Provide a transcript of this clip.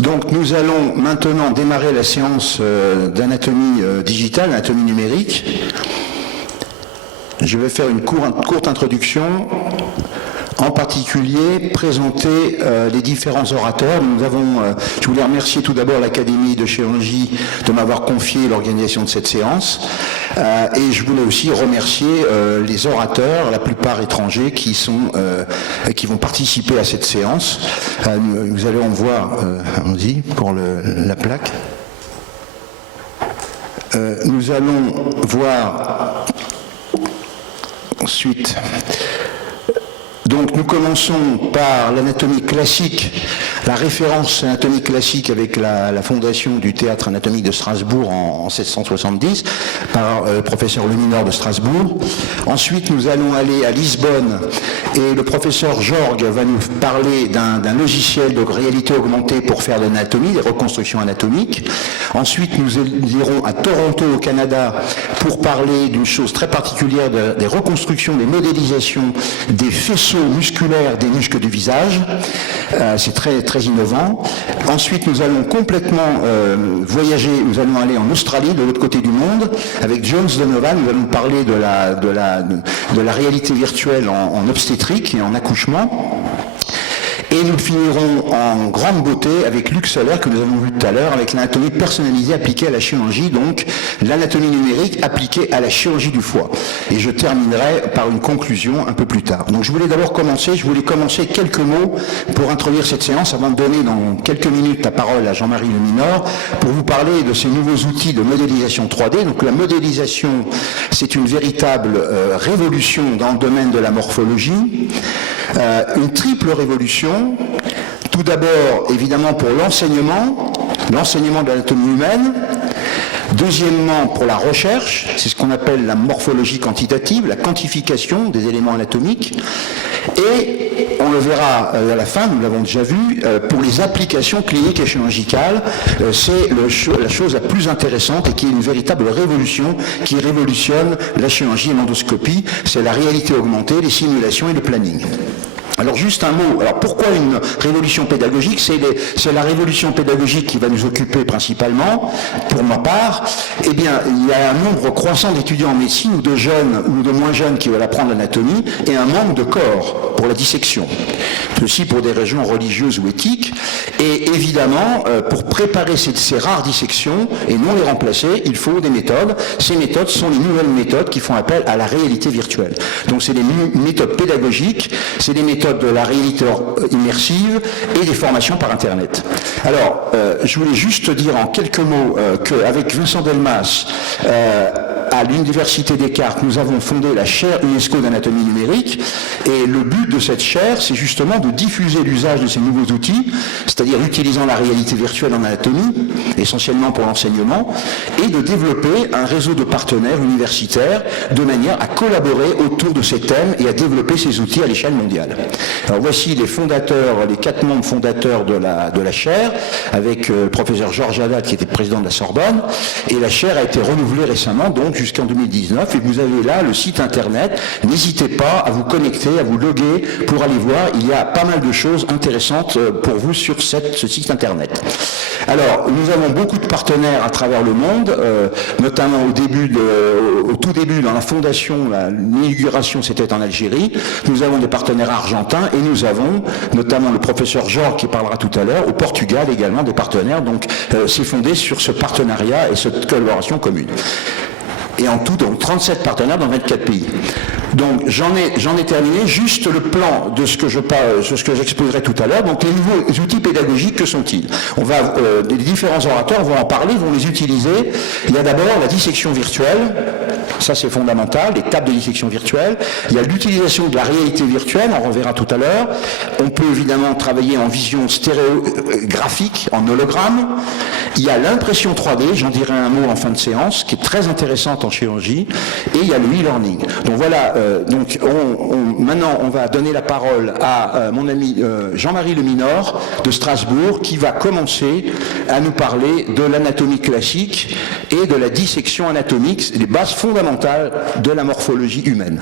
Donc nous allons maintenant démarrer la séance d'anatomie digitale, anatomie numérique. Je vais faire une courte introduction, en particulier présenter les différents orateurs. Je voulais remercier tout d'abord l'Académie de chirurgie de m'avoir confié l'organisation de cette séance. Et je voulais aussi remercier les orateurs, la plupart étrangers, qui vont participer à cette séance. Nous allons voir, allons-y, pour la plaque. Nous allons voir ensuite. Donc nous commençons par l'anatomie classique, la référence anatomie classique avec la fondation du théâtre anatomique de Strasbourg en 1770 par le professeur Leminor de Strasbourg. Ensuite nous allons aller à Lisbonne et le professeur Jorg va nous parler d'un logiciel de réalité augmentée pour faire de l'anatomie, des reconstructions anatomiques. Ensuite nous irons à Toronto au Canada pour parler d'une chose très particulière, des reconstructions, des modélisations des faisceaux musculaires des muscles du visage. C'est très, très innovant. Ensuite, nous allons complètement voyager, nous allons aller en Australie, de l'autre côté du monde, avec Jones Donovan. Nous allons parler de la réalité virtuelle en obstétrique et en accouchement. Et nous finirons en grande beauté avec Luc Soler, que nous avons vu tout à l'heure, avec l'anatomie personnalisée appliquée à la chirurgie, donc l'anatomie numérique appliquée à la chirurgie du foie. Et je terminerai par une conclusion un peu plus tard. Donc je voulais commencer quelques mots pour introduire cette séance, avant de donner dans quelques minutes la parole à Jean-Marie Leminor, pour vous parler de ces nouveaux outils de modélisation 3D. Donc la modélisation, c'est une véritable révolution dans le domaine de la morphologie, une triple révolution. Tout d'abord, évidemment, pour l'enseignement de l'anatomie humaine. Deuxièmement, pour la recherche, c'est ce qu'on appelle la morphologie quantitative, la quantification des éléments anatomiques. Et on le verra à la fin, nous l'avons déjà vu, pour les applications cliniques et chirurgicales, c'est la chose la plus intéressante et qui est une véritable révolution, qui révolutionne la chirurgie et l'endoscopie, c'est la réalité augmentée, les simulations et le planning. Alors juste un mot, alors pourquoi une révolution pédagogique? C'est la révolution pédagogique qui va nous occuper principalement, pour ma part. Eh bien, il y a un nombre croissant d'étudiants en médecine, ou de jeunes, ou de moins jeunes qui veulent apprendre l'anatomie, et un manque de corps pour la dissection. Ceci pour des raisons religieuses ou éthiques. Et évidemment, pour préparer ces rares dissections, et non les remplacer, il faut des méthodes. Ces méthodes sont les nouvelles méthodes qui font appel à la réalité virtuelle. Donc c'est des méthodes pédagogiques, c'est des méthodes de la réalité immersive et des formations par Internet. Alors, je voulais juste dire en quelques mots qu'avec Vincent Delmas, à l'Université Descartes, nous avons fondé la chaire UNESCO d'anatomie numérique, et le but de cette chaire, c'est justement de diffuser l'usage de ces nouveaux outils, c'est-à-dire utilisant la réalité virtuelle en anatomie, essentiellement pour l'enseignement, et de développer un réseau de partenaires universitaires de manière à collaborer autour de ces thèmes et à développer ces outils à l'échelle mondiale. Alors voici les fondateurs, les 4 membres fondateurs de la chaire, avec le professeur Georges Haddad qui était président de la Sorbonne, et la chaire a été renouvelée récemment, donc jusqu'en 2019, et vous avez là le site internet. N'hésitez pas à vous connecter, à vous loguer pour aller voir, il y a pas mal de choses intéressantes pour vous sur ce site internet. Alors, nous avons beaucoup de partenaires à travers le monde, notamment au tout début dans la fondation, l'inauguration c'était en Algérie. Nous avons des partenaires argentins et nous avons notamment le professeur Jorg qui parlera tout à l'heure, au Portugal également des partenaires. Donc c'est fondé sur ce partenariat et cette collaboration commune. Et en tout, donc 37 partenaires dans 24 pays. Donc j'en ai terminé, juste le plan de ce que j'exposerai tout à l'heure. Donc les nouveaux outils pédagogiques, que sont-ils? Les différents orateurs vont en parler, vont les utiliser. Il y a d'abord la dissection virtuelle, ça c'est fondamental, les tables de dissection virtuelle. Il y a l'utilisation de la réalité virtuelle, on reverra tout à l'heure. On peut évidemment travailler en vision stéréographique, en hologramme. Il y a l'impression 3D, j'en dirai un mot en fin de séance, qui est très intéressante en chirurgie. Et il y a le e-learning. Donc voilà, maintenant on va donner la parole à mon ami Jean-Marie Leminor de Strasbourg, qui va commencer à nous parler de l'anatomie classique et de la dissection anatomique, les bases fondamentales de la morphologie humaine.